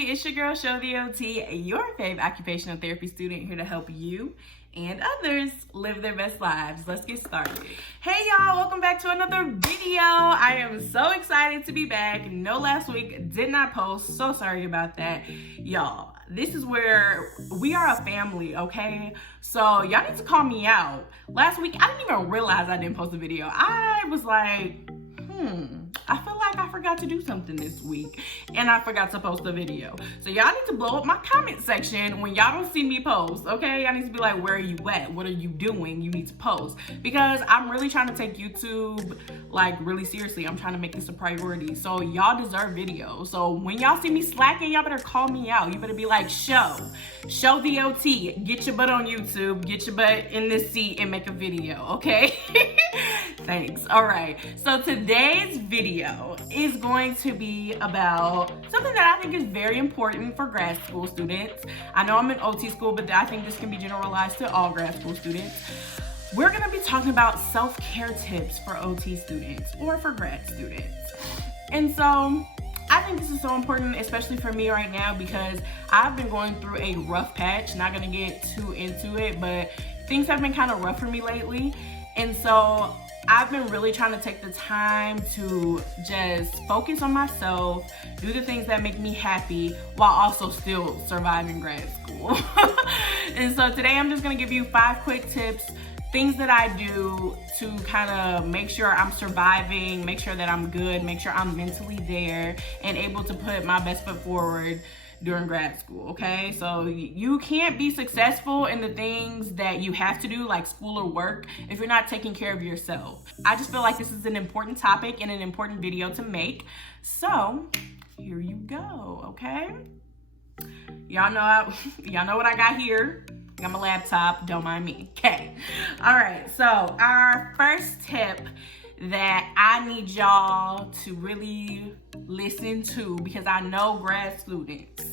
everybody, it's your girl SHOtheOT, your favorite occupational therapy student, here to help you and others live their best lives. Let's get started. Hey y'all, welcome back to another video. I am so excited to be back. No, last week did not post, so sorry about that. Y'all, this is where we are a family, okay? So y'all need to call me out. Last week, I didn't even realize I didn't post a video. I was like, I feel like I forgot to do something this week and I forgot to post a video. So y'all need to blow up my comment section when y'all don't see me post, okay? Y'all need to be like, where are you at? What are you doing? You need to post, because I'm really trying to take YouTube like really seriously. I'm trying to make this a priority. So y'all deserve videos. So when y'all see me slacking, y'all better call me out. You better be like, SHOtheOT, get your butt on YouTube, get your butt in this seat and make a video, okay? Thanks. All right, so today's video is going to be about something that I think is very important for grad school students. I know I'm in OT school, but I think this can be generalized to all grad school students. We're gonna be talking about self-care tips for OT students or for grad students. And so I think this is so important, especially for me right now, because I've been going through a rough patch. Not gonna get too into it, but things have been kind of rough for me lately. And so I've been really trying to take the time to just focus on myself, do the things that make me happy while also still surviving grad school. And so today I'm just gonna give you 5 quick tips, things that I do to kind of make sure I'm surviving, make sure that I'm good, make sure I'm mentally there and able to put my best foot forward during grad school, okay? So you can't be successful in the things that you have to do, like school or work, if you're not taking care of yourself. I just feel like this is an important topic and an important video to make. So here you go, okay? Y'all know what I got here. I got my laptop, don't mind me, okay? All right, so our first tip that I need y'all to really listen to, because I know grad students,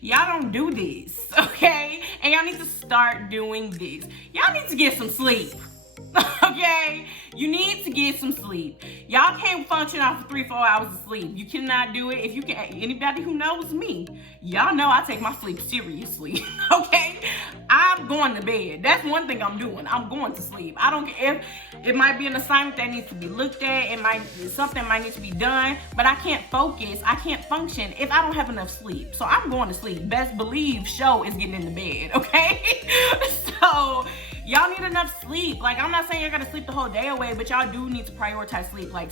y'all don't do this, okay? And y'all need to start doing this. Y'all need to get some sleep, okay? You need to get some sleep. Y'all can't function off of 3-4 hours of sleep. You cannot do it. If you can, anybody who knows me, y'all know I take my sleep seriously, okay? I'm going to bed. That's one thing I'm doing. I'm going to sleep. I don't care if it might be an assignment that needs to be looked at. Something might need to be done, but I can't focus. I can't function if I don't have enough sleep. So I'm going to sleep. Best believe Show is getting in the bed, okay? So y'all need enough sleep. Like, I'm not saying you're gonna sleep the whole day away, but y'all do need to prioritize sleep. Like,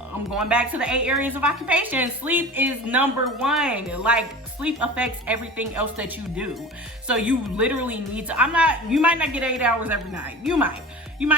I'm going back to the 8 areas of occupation. Sleep is number 1. Like, sleep affects everything else that you do. So you literally need to, you might not get 8 hours every night. You might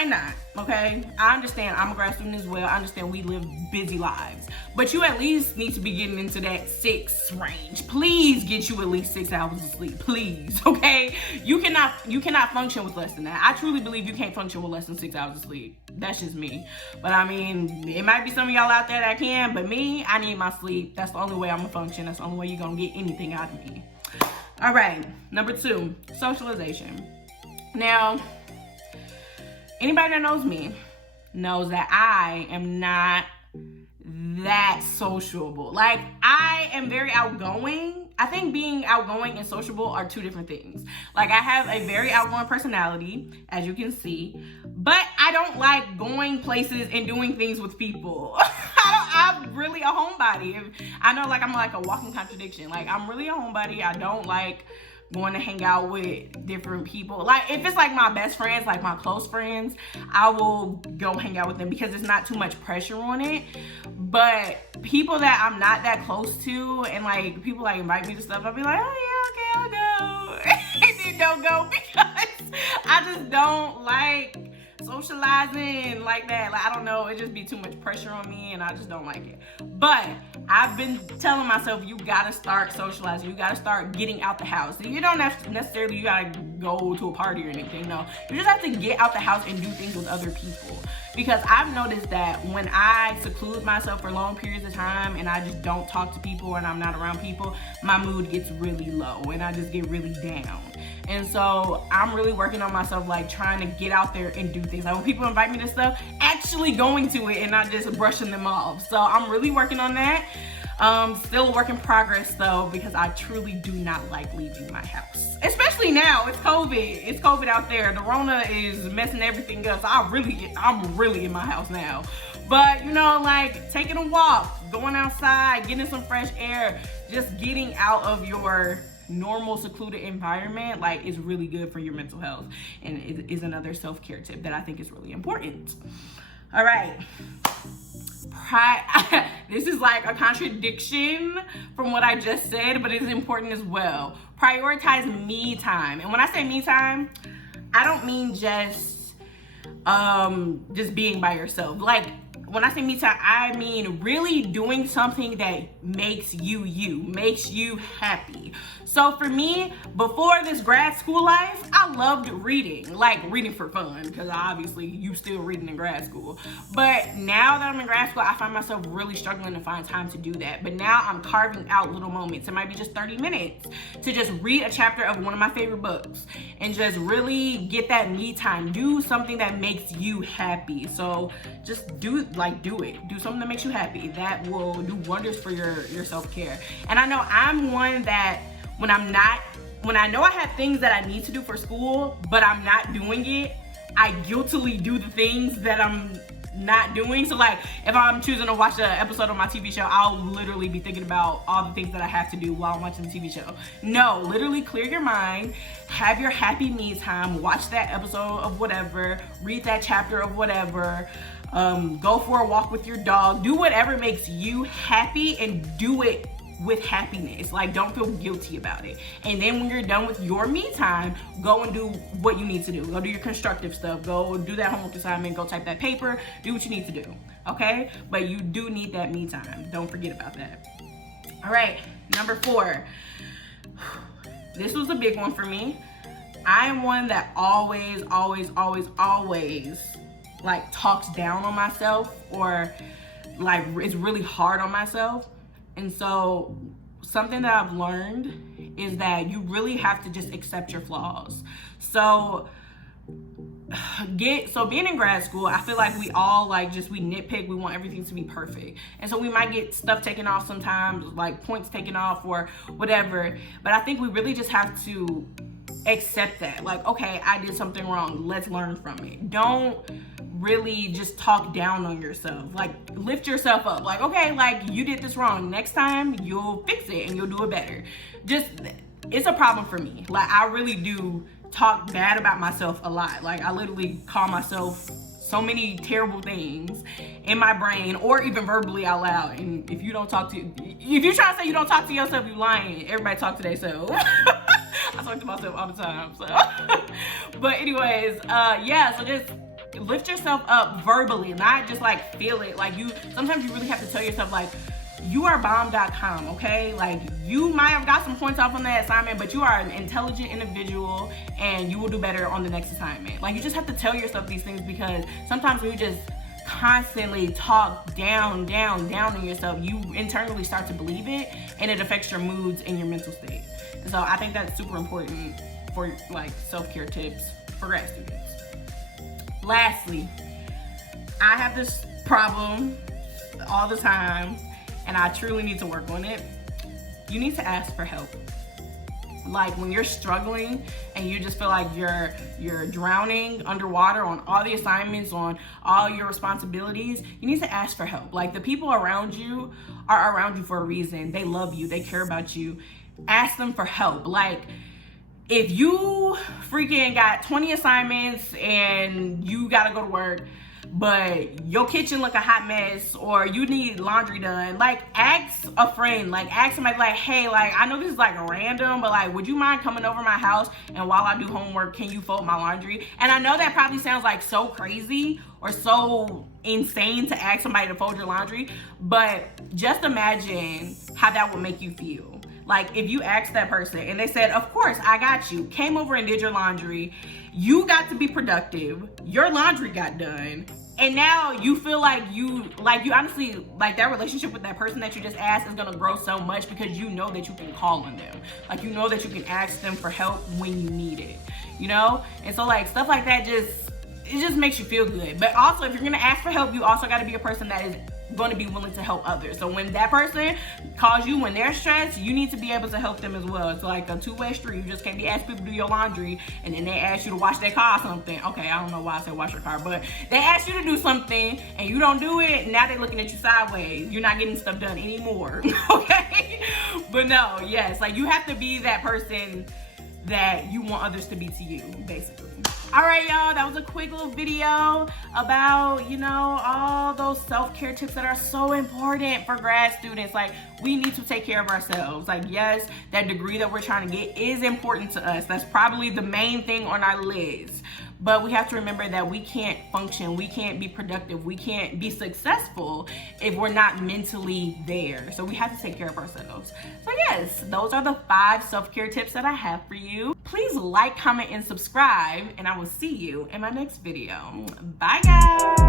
not, okay? I understand, I'm a grad student as well. I understand we live busy lives, but you at least need to be getting into that 6 range. Please get you at least 6 hours of sleep, please, okay? You cannot function with less than that. I truly believe you can't function with less than 6 hours of sleep. That's just me. But I mean, it might be some of y'all out there that can, but me, I need my sleep. That's the only way I'm gonna function. That's the only way you're gonna get anything out of me. All right, number 2, socialization. Now, anybody that knows me knows that I am not that sociable. Like, I am very outgoing. I think being outgoing and sociable are 2 different things. Like, I have a very outgoing personality, as you can see, but I don't like going places and doing things with people. I'm really a homebody. I know, like, I'm like a walking contradiction. Like, I'm really a homebody. I don't like going to hang out with different people. Like, if it's like my best friends, like my close friends, I will go hang out with them because there's not too much pressure on it. But people that I'm not that close to, and like people like invite me to stuff, I'll be like, oh yeah, okay, I'll go. And then don't go because I just don't like socializing like that. Like, I don't know, it just be too much pressure on me and I just don't like it. But I've been telling myself, you gotta start socializing. You gotta start getting out the house. You don't have to necessarily, you gotta go to a party or anything. No, you just have to get out the house and do things with other people. Because I've noticed that when I seclude myself for long periods of time and I just don't talk to people and I'm not around people, my mood gets really low and I just get really down. And so I'm really working on myself, like trying to get out there and do things. Like when people invite me to stuff, actually going to it and not just brushing them off. So I'm really working on that. Still a work in progress though, because I truly do not like leaving my house. Especially now, it's COVID. It's COVID out there. The Rona is messing everything up. So I'm really in my house now. But you know, like taking a walk, going outside, getting some fresh air, just getting out of your normal secluded environment, like, is really good for your mental health, and it is another self-care tip that I think is really important. All right. This is like a contradiction from what I just said, but it's important as well. Prioritize me time. And when I say me time, I don't mean just being by yourself. Like, when I say me time, I mean really doing something that makes you, makes you happy. So for me, before this grad school life, I loved reading, like reading for fun, because obviously you still reading in grad school. But now that I'm in grad school, I find myself really struggling to find time to do that. But now I'm carving out little moments. It might be just 30 minutes to just read a chapter of one of my favorite books and just really get that me time. Do something that makes you happy. So just do it. Do something that makes you happy. That will do wonders for your self-care. And I know I'm one that when I know I have things that I need to do for school, but I'm not doing it, I guiltily do the things that I'm not doing. So like, if I'm choosing to watch an episode of my TV show, I'll literally be thinking about all the things that I have to do while I'm watching the TV show. No, literally clear your mind, have your happy me time, watch that episode of whatever, read that chapter of whatever, go for a walk with your dog, do whatever makes you happy, and do it with happiness. Like, don't feel guilty about it. And then when you're done with your me time, go and do what you need to do. Go do your constructive stuff. Go do that homework assignment. Go type that paper. Do what you need to do. Okay? But you do need that me time. Don't forget about that. All right. Number 4. This was a big one for me. I am one that always like talks down on myself, or like is really hard on myself. And so something that I've learned is that you really have to just accept your flaws. So being in grad school, I feel like we all we nitpick, we want everything to be perfect. And so we might get stuff taken off sometimes, like points taken off or whatever. But I think we really just have to accept that. Like, okay, I did something wrong. Let's learn from it. Don't really just talk down on yourself. Like, lift yourself up. Like, okay, like, you did this wrong. Next time you'll fix it and you'll do it better. It's a problem for me. Like, I really do talk bad about myself a lot. Like, I literally call myself so many terrible things in my brain, or even verbally out loud. And if you're trying to say you don't talk to yourself, you lying. Everybody talk to themselves. I talk to myself all the time, so. But anyways, so just lift yourself up verbally, not just like feel it. Like, sometimes you really have to tell yourself, like, you are bomb.com, okay? Like, you might have got some points off on that assignment, but you are an intelligent individual and you will do better on the next assignment. Like, you just have to tell yourself these things, because sometimes when you just constantly talk down on yourself, you internally start to believe it, and it affects your moods and your mental state. And so I think that's super important for like self-care tips for grad students. Lastly, I have this problem all the time, and I truly need to work on it. You need to ask for help. Like, when you're struggling and you just feel like you're drowning underwater on all the assignments, on all your responsibilities, you need to ask for help. Like, the people around you are around you for a reason. They love you. They care about you. Ask them for help. Like, if you freaking got 20 assignments and you gotta go to work, but your kitchen look a hot mess, or you need laundry done, like, ask a friend, like, ask somebody, like, hey, like, I know this is like random, but like, would you mind coming over my house, and while I do homework, can you fold my laundry? And I know that probably sounds like so crazy or so insane to ask somebody to fold your laundry, but just imagine how that would make you feel. Like, if you asked that person and they said, of course, I got you, came over and did your laundry, you got to be productive, your laundry got done, and now you feel like you honestly, like, that relationship with that person that you just asked is gonna grow so much, because you know that you can call on them. Like, you know that you can ask them for help when you need it, you know? And so, like, stuff like that it just makes you feel good. But also, if you're gonna ask for help, you also gotta be a person that is going to be willing to help others. So when that person calls you when they're stressed, you need to be able to help them as well. It's like a two-way street. You just can't be asking people to do your laundry and then they ask you to wash their car or something. Okay, I don't know why I said wash your car, but they ask you to do something and you don't do it, now they're looking at you sideways. You're not getting stuff done anymore. Okay? But no, yes, like you have to be that person that you want others to be to you, basically. All right, y'all, that was a quick little video about, you know, all those self-care tips that are so important for grad students. Like, we need to take care of ourselves. Like, yes, that degree that we're trying to get is important to us. That's probably the main thing on our list. But we have to remember that we can't function, we can't be productive, we can't be successful if we're not mentally there. So we have to take care of ourselves. So yes, those are the 5 self-care tips that I have for you. Please like, comment, and subscribe, and I will see you in my next video. Bye, guys.